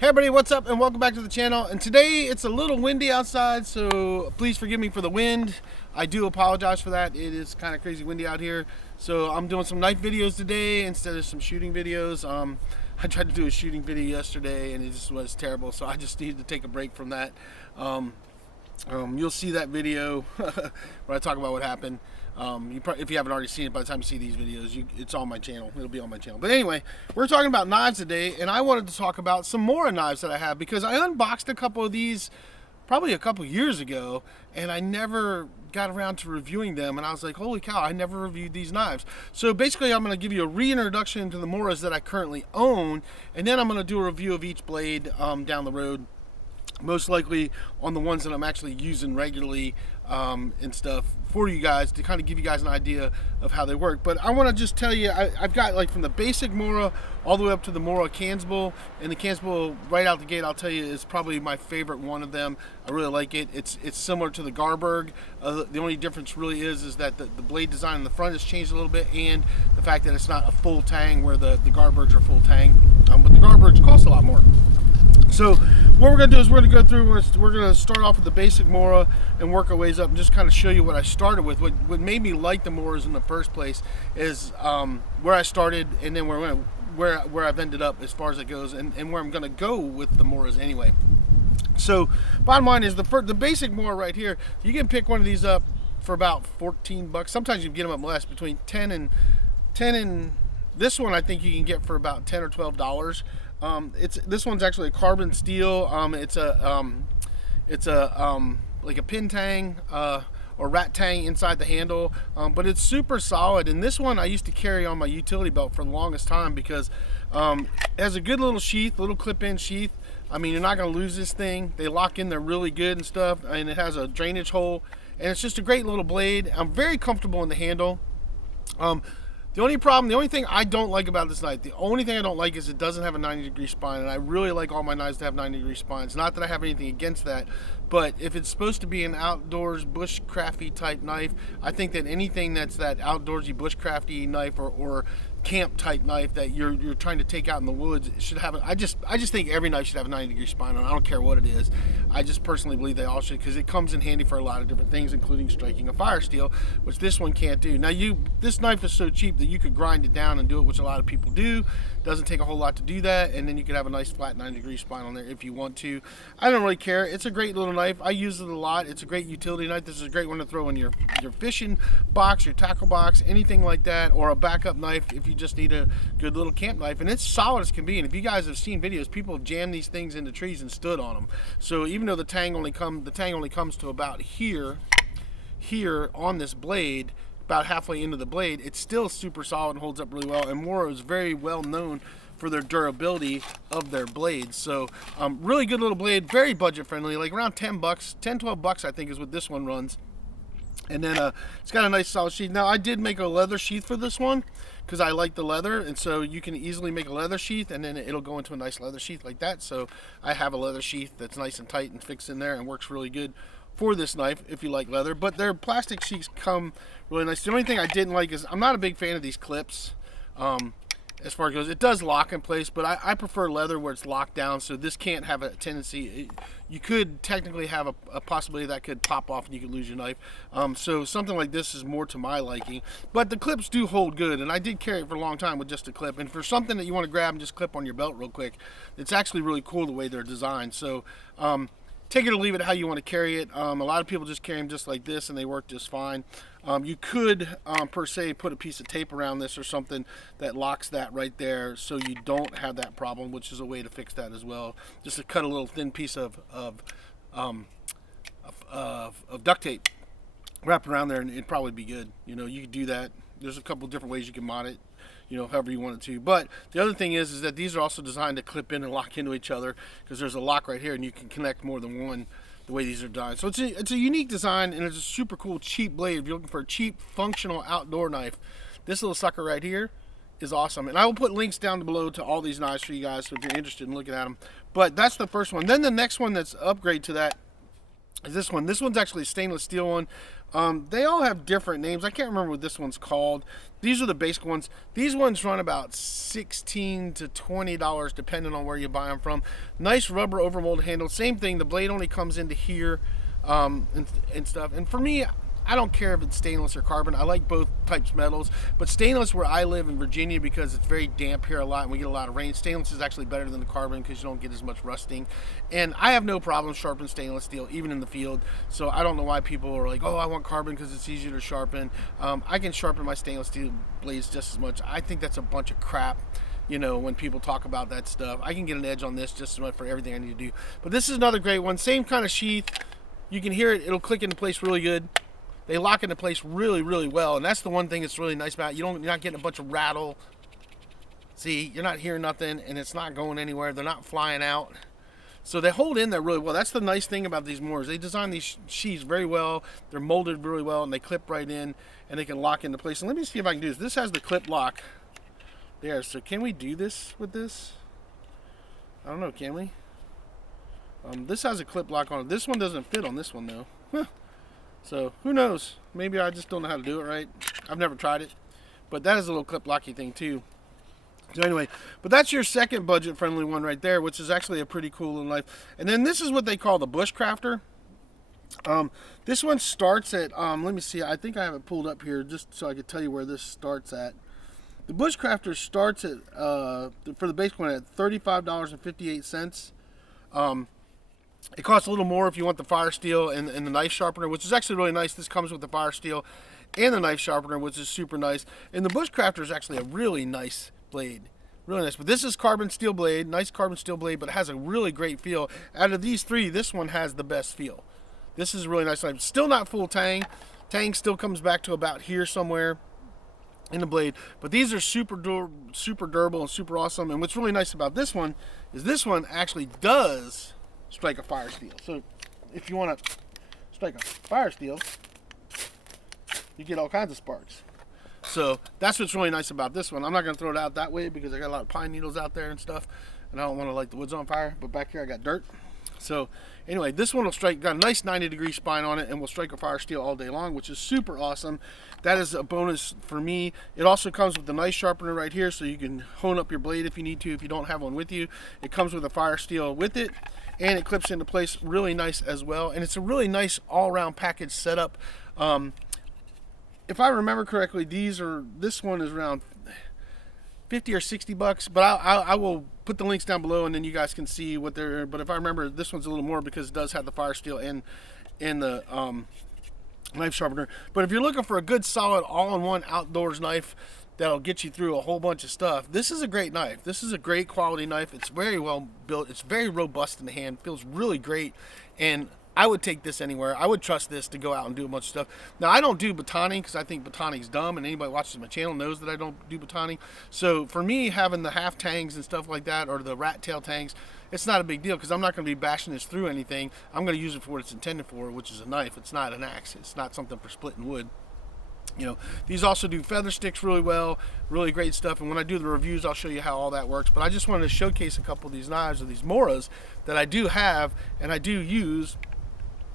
Hey everybody, what's up and welcome back to the channel. And today it's a little windy outside, so please forgive me for the wind. I do apologize for that. It is kind of crazy windy out here. So I'm doing some night videos today instead of some shooting videos. I tried to do a shooting video yesterday and it just was terrible, so I just needed to take a break from that. You'll see that video where I talk about what happened. If you haven't already seen it, by the time you see these videos, it's on my channel. It'll be on my channel. But anyway, we're talking about knives today, and I wanted to talk about some Mora knives that I have because I unboxed a couple of these probably a couple years ago, and I never got around to reviewing them, and I was like, holy cow, I never reviewed these knives. So basically I'm going to give you a reintroduction to the Moras that I currently own, and then I'm going to do a review of each blade down the road, most likely on the ones that I'm actually using regularly and stuff for you guys to kind of give you guys an idea of how they work. But I want to just tell you, I've got like from the basic Mora all the way up to the Mora Cansbull, and the Cansbull right out the gate, I'll tell you, is probably my favorite one of them. I really like it. It's similar to the Garberg. The only difference really is that the blade design in the front has changed a little bit, and the fact that it's not a full tang where the Garbergs are full tang, but the Garbergs cost a lot more. So what we're going to do is we're going to go through, we're going to start off with the basic Mora and work our ways up and just kind of show you what I started with. What made me like the Moras in the first place is where I started and then where I've ended up as far as it goes, and where I'm going to go with the Moras anyway. So bottom line is the basic Mora right here, you can pick one of these up for about 14 bucks. Sometimes you can get them up less, between 10 and this one I think you can get for about 10 or 12 dollars. This one's actually a carbon steel. It's like a pin tang or rat tang inside the handle, but it's super solid. And this one I used to carry on my utility belt for the longest time because it has a good little sheath, little clip-in sheath. I mean, you're not going to lose this thing. They lock in there really good and stuff, and it has a drainage hole, and it's just a great little blade. I'm very comfortable in the handle. The only thing I don't like about this knife, the only thing I don't like is it doesn't have a 90-degree spine, and I really like all my knives to have 90-degree spines. Not that I have anything against that, but if it's supposed to be an outdoors bushcrafty type knife, I think that anything that's that outdoorsy bushcrafty knife or camp type knife that you're trying to take out in the woods should have I just think every knife should have a 90-degree spine on. I don't care what it is. I just personally believe they all should, because it comes in handy for a lot of different things, including striking a fire steel, which this one can't do. Now this knife is so cheap that you could grind it down and do it, which a lot of people do. Doesn't take a whole lot to do that, and then you could have a nice flat 90-degree spine on there if you want to. I don't really care. It's a great little knife. I use it a lot. It's a great utility knife. This is a great one to throw in your fishing box, your tackle box, anything like that, or a backup knife if you just need a good little camp knife. And it's solid as can be. And if you guys have seen videos, people have jammed these things into trees and stood on them. So even though the tang only comes to about here on this blade, about halfway into the blade, it's still super solid and holds up really well. And Mora is very well known for their durability of their blades. So really good little blade, very budget friendly, like around 10 bucks, 10, 12 bucks I think is what this one runs. And then it's got a nice solid sheath. Now I did make a leather sheath for this one because I like the leather, and so you can easily make a leather sheath and then it'll go into a nice leather sheath like that. So I have a leather sheath that's nice and tight and fixed in there and works really good for this knife if you like leather. But their plastic sheaths come really nice. The only thing I didn't like is I'm not a big fan of these clips. As far as it goes, it does lock in place, but I prefer leather where it's locked down, so this can't have a tendency. You could technically have a possibility that could pop off and you could lose your knife. So something like this is more to my liking. But the clips do hold good, and I did carry it for a long time with just a clip. And for something that you want to grab and just clip on your belt real quick, it's actually really cool the way they're designed. So take it or leave it how you want to carry it. A lot of people just carry them just like this and they work just fine. You could per se put a piece of tape around this or something that locks that right there so you don't have that problem, which is a way to fix that as well. Just to cut a little thin piece of duct tape, wrap it around there, and it'd probably be good. You know, you could do that. There's a couple different ways you can mod it, you know, however you want it to. But the other thing is that these are also designed to clip in and lock into each other, because there's a lock right here and you can connect more than one the way these are designed. So it's a unique design, and it's a super cool cheap blade. If you're looking for a cheap functional outdoor knife, this little sucker right here is awesome. And I will put links down below to all these knives for you guys if you're interested in looking at them. But that's the first one. Then the next one that's upgrade to that is this one. This one's actually a stainless steel one. They all have different names. I can't remember what this one's called. These are the basic ones. These ones run about $16 to $20 depending on where you buy them from. Nice rubber overmold handle. Same thing. The blade only comes into here and stuff. And for me, I don't care if it's stainless or carbon. I like both types of metals, but stainless where I live in Virginia, because it's very damp here a lot and we get a lot of rain, stainless is actually better than the carbon because you don't get as much rusting. And I have no problem sharpening stainless steel even in the field, so I don't know why people are like, oh, I want carbon because it's easier to sharpen. I can sharpen my stainless steel blades just as much. I think that's a bunch of crap. You know, when people talk about that stuff, I can get an edge on this just as much for everything I need to do. But this is another great one. Same kind of sheath. You can hear it. It'll click into place really good. They lock into place really, really well, and that's the one thing that's really nice about it. You're not getting a bunch of rattle. See, you're not hearing nothing, and it's not going anywhere. They're not flying out. So they hold in there really well. That's the nice thing about these Moras. They design these sheaths very well. They're molded really well, and they clip right in, and they can lock into place. And let me see if I can do this. This has the clip lock there. So can we do this with this? I don't know, can we? This has a clip lock on it. This one doesn't fit on this one, though. Huh. So who knows? Maybe I just don't know how to do it right. I've never tried it, but that is a little clip locky thing too. So anyway, but that's your second budget friendly one right there, which is actually a pretty cool little knife. And then this is what they call the Bushcrafter. This one starts at let me see, I think I have it pulled up here just so I could tell you where this starts at. The Bushcrafter starts at for the basic one at $35.58. It costs a little more if you want the fire steel and the knife sharpener, which is actually really nice. This comes with the fire steel and the knife sharpener, which is super nice. And the Bushcrafter is actually a really nice blade. Really nice. But this is carbon steel blade, nice carbon steel blade, but it has a really great feel. Out of these three, this one has the best feel. This is a really nice knife. Still not full tang. Tang still comes back to about here somewhere in the blade, but these are super durable and super awesome. And what's really nice about this one is this one actually does strike a fire steel. So if you want to strike a fire steel, you get all kinds of sparks. So that's what's really nice about this one. I'm not going to throw it out that way because I got a lot of pine needles out there and stuff, and I don't want to light the woods on fire. But back here I got dirt. So anyway, this one will strike, got a nice 90-degree spine on it, and will strike a fire steel all day long, which is super awesome. That is a bonus for me. It also comes with the knife sharpener right here, so you can hone up your blade if you need to, if you don't have one with you. It comes with a fire steel with it, and it clips into place really nice as well. And it's a really nice all-around package setup. If I remember correctly, this one is around 50 or 60 bucks, but I will put the links down below and then you guys can see what they're. But if I remember, this one's a little more because it does have the fire steel and the knife sharpener. But if you're looking for a good solid all-in-one outdoors knife that'll get you through a whole bunch of stuff, this is a great knife. This is a great quality knife. It's very well built. It's very robust in the hand. Feels really great, and I would take this anywhere. I would trust this to go out and do a bunch of stuff. Now, I don't do batoning because I think batoning's dumb, and anybody watches my channel knows that I don't do batoning. So for me, having the half tangs and stuff like that, or the rat tail tangs, it's not a big deal because I'm not going to be bashing this through anything. I'm going to use it for what it's intended for, which is a knife. It's not an axe. It's not something for splitting wood. You know, these also do feather sticks really well, really great stuff. And when I do the reviews, I'll show you how all that works. But I just wanted to showcase a couple of these knives, or these Moras, that I do have and I do use.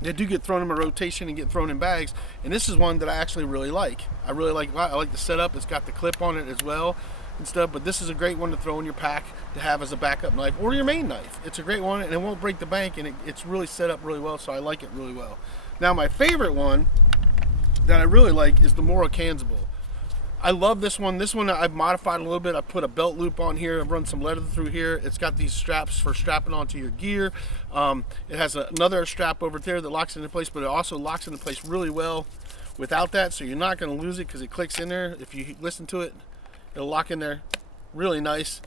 They do get thrown in my rotation and get thrown in bags, and this is one that I actually really like. I like the setup. It's got the clip on it as well and stuff, but this is a great one to throw in your pack to have as a backup knife or your main knife. It's a great one, and it won't break the bank, and it's really set up really well, so I like it really well. Now, my favorite one that I really like is the Mora Kanzable. I love this one. This one I've modified a little bit. I put a belt loop on here. I've run some leather through here. It's got these straps for strapping onto your gear. It has another strap over there that locks into place, but it also locks into place really well without that, so you're not going to lose it because it clicks in there. If you listen to it, it'll lock in there really nice.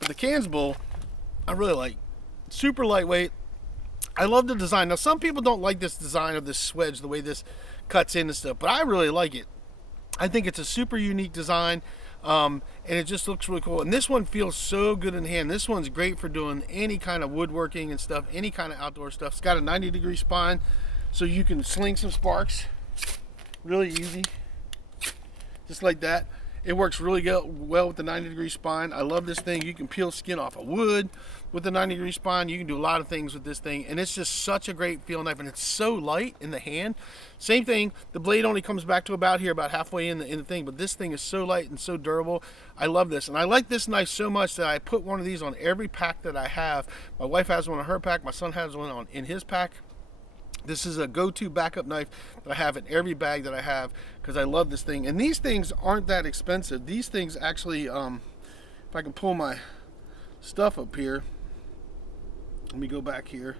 But the Kanzable, I really like. Super lightweight. I love the design. Now, some people don't like this design of this swedge, the way this cuts in and stuff, but I really like it. I think it's a super unique design, and it just looks really cool. And this one feels so good in hand. This one's great for doing any kind of woodworking and stuff, any kind of outdoor stuff. It's got a 90-degree spine, so you can sling some sparks really easy, just like that. It works really well with the 90-degree spine. I love this thing. You can peel skin off of wood with the 90-degree spine. You can do a lot of things with this thing, and it's just such a great feel knife, and it's so light in the hand. Same thing, the blade only comes back to about here, about halfway in the thing, but this thing is so light and so durable. I love this, and I like this knife so much that I put one of these on every pack that I have. My wife has one on her pack. My son has one in his pack. This is a go-to backup knife that I have in every bag that I have because I love this thing. And these things aren't that expensive. These things actually, if I can pull my stuff up here, let me go back here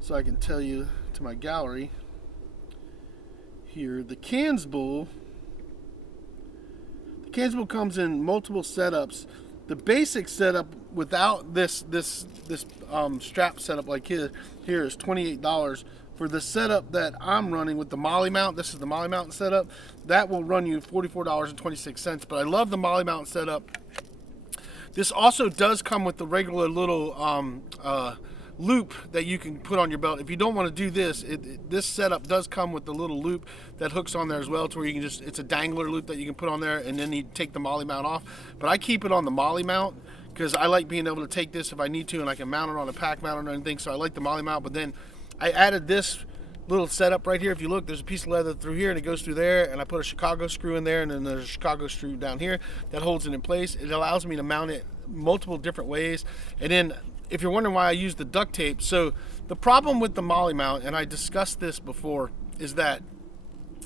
so I can tell you to my gallery. Here, the Cansbull comes in multiple setups. The basic setup without this strap setup like here is $28. For the setup that I'm running with the Molly mount, this is the Molly mount setup, that will run you $44.26. But I love the Molly mount setup. This also does come with the regular little loop that you can put on your belt. If you don't want to do this, this setup does come with the little loop that hooks on there as well, to where you can just, it's a dangler loop that you can put on there, and then you take the Molly mount off. But I keep it on the Molly mount because I like being able to take this if I need to, and I can mount it on a pack mount or anything. So I like the Molly mount. But then I added this little setup right here. If you look, there's a piece of leather through here and it goes through there, and I put a Chicago screw in there, and then there's a Chicago screw down here that holds it in place. It allows me to mount it multiple different ways. And then if you're wondering why I use the duct tape, so the problem with the Molly mount, and I discussed this before, is that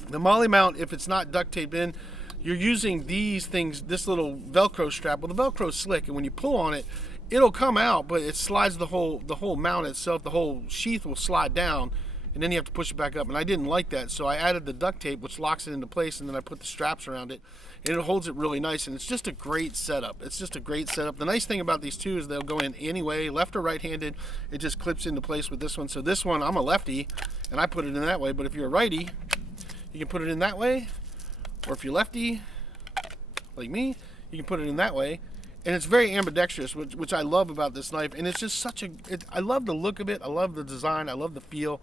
the Molly mount, if it's not duct taped in, you're using these things, this little Velcro strap. Well, the Velcro's slick, and when you pull on it, it'll come out, but it slides the whole mount itself, the whole sheath will slide down, and then you have to push it back up. And I didn't like that, so I added the duct tape, which locks it into place, and then I put the straps around it, and it holds it really nice. And it's just a great setup. It's just a great setup. The nice thing about these two is they'll go in any way, left or right-handed. It just clips into place with this one. So this one, I'm a lefty, and I put it in that way. But if you're a righty, you can put it in that way, or if you're lefty, like me, you can put it in that way. And it's very ambidextrous, which I love about this knife. And it's just I love the look of it. I love the design. I love the feel.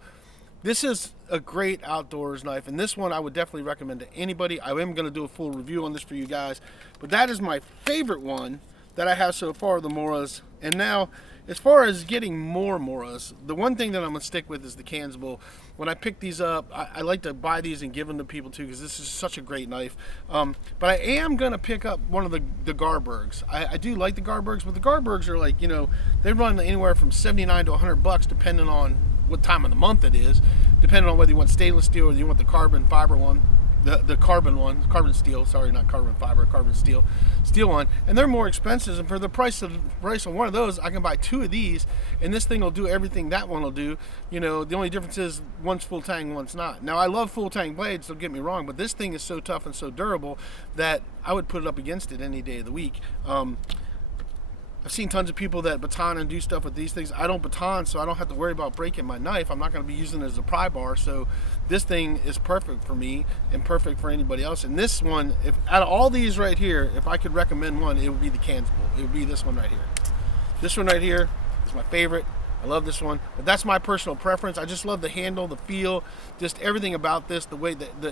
This is a great outdoors knife, and this one I would definitely recommend to anybody. I am going to do a full review on this for you guys, but that is my favorite one that I have so far, the Moras. And now, as far as getting more Moras, the one thing that I'm going to stick with is the Cansbull. When I pick these up, I like to buy these and give them to people too, because this is such a great knife. But I am going to pick up one of the Garbergs. I do like the Garbergs, but the Garbergs are like, you know, they run anywhere from $79 to $100 depending on what time of the month it is, depending on whether you want stainless steel or you want the carbon fiber one, the carbon one, carbon steel, sorry, not carbon fiber, carbon steel one. And they're more expensive, and for the price of one of those, I can buy two of these, and this thing will do everything that one will do. You know, the only difference is one's full tang, one's not. Now, I love full tang blades, don't get me wrong, but this thing is so tough and so durable that I would put it up against it any day of the week. I've seen tons of people that baton and do stuff with these things. I don't baton, so I don't have to worry about breaking my knife. I'm not going to be using it as a pry bar, so this thing is perfect for me and perfect for anybody else. And this one, if out of all these right here, if I could recommend one, it would be the Cansbull. It would be this one right here. This one right here is my favorite. I love this one, but that's my personal preference. I just love the handle, the feel, just everything about this, the way that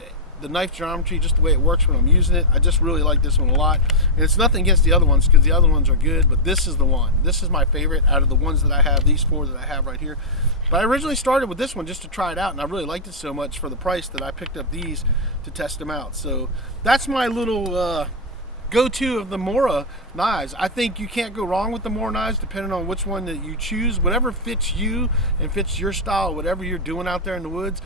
the knife geometry, just the way it works when I'm using it. I just really like this one a lot. And it's nothing against the other ones, because the other ones are good, but this is the one. This is my favorite out of the ones that I have, these four that I have right here. But I originally started with this one just to try it out, and I really liked it so much for the price that I picked up these to test them out. So that's my little go-to of the Mora knives. I think you can't go wrong with the Mora knives, depending on which one that you choose. Whatever fits you and fits your style, whatever you're doing out there in the woods,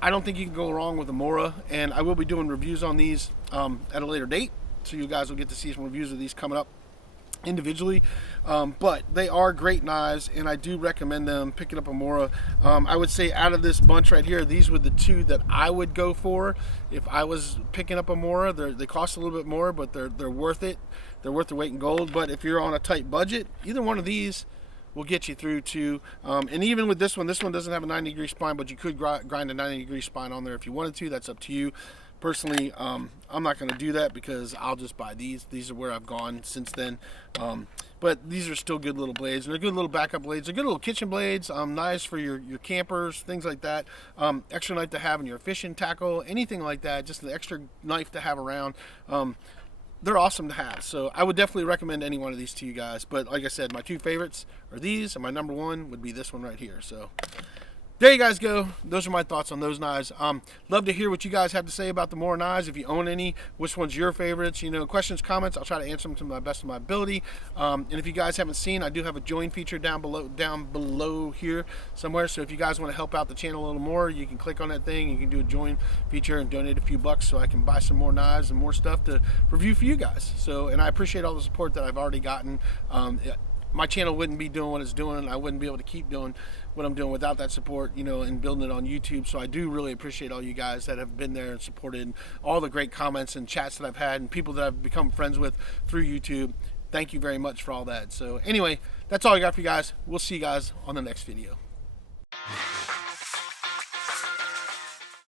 I don't think you can go wrong with a Mora. And I will be doing reviews on these at a later date, so you guys will get to see some reviews of these coming up individually. But they are great knives, and I do recommend them picking up a Mora. I would say out of this bunch right here, these were the two that I would go for if I was picking up a Mora. They cost a little bit more, but they're worth it. They're worth their weight in gold. But if you're on a tight budget, either one of these will get you through to, and even with this one doesn't have a 90-degree spine, but you could grind a 90-degree spine on there if you wanted to. That's up to you. Personally, I'm not going to do that, because I'll just buy these. These are where I've gone since then. But these are still good little blades, and they're good little backup blades. They're good little kitchen blades, nice for your campers, things like that. Extra knife to have in your fishing tackle, anything like that, just an extra knife to have around. they're awesome to have. So I would definitely recommend any one of these to you guys. But like I said, my two favorites are these, and my number one would be this one right here. So there you guys go. Those are my thoughts on those knives. Love to hear what you guys have to say about the Mora knives. If you own any, which one's your favorites? You know, questions, comments. I'll try to answer them to the best of my ability. And if you guys haven't seen, I do have a join feature down below here somewhere. So if you guys want to help out the channel a little more, you can click on that thing. You can do a join feature and donate a few bucks so I can buy some more knives and more stuff to review for you guys. So, and I appreciate all the support that I've already gotten. My channel wouldn't be doing what it's doing. I wouldn't be able to keep doing what I'm doing without that support, you know, and building it on YouTube. So I do really appreciate all you guys that have been there and supported, all the great comments and chats that I've had and people that I've become friends with through YouTube. Thank you very much for all that. So anyway, that's all I got for you guys. We'll see you guys on the next video.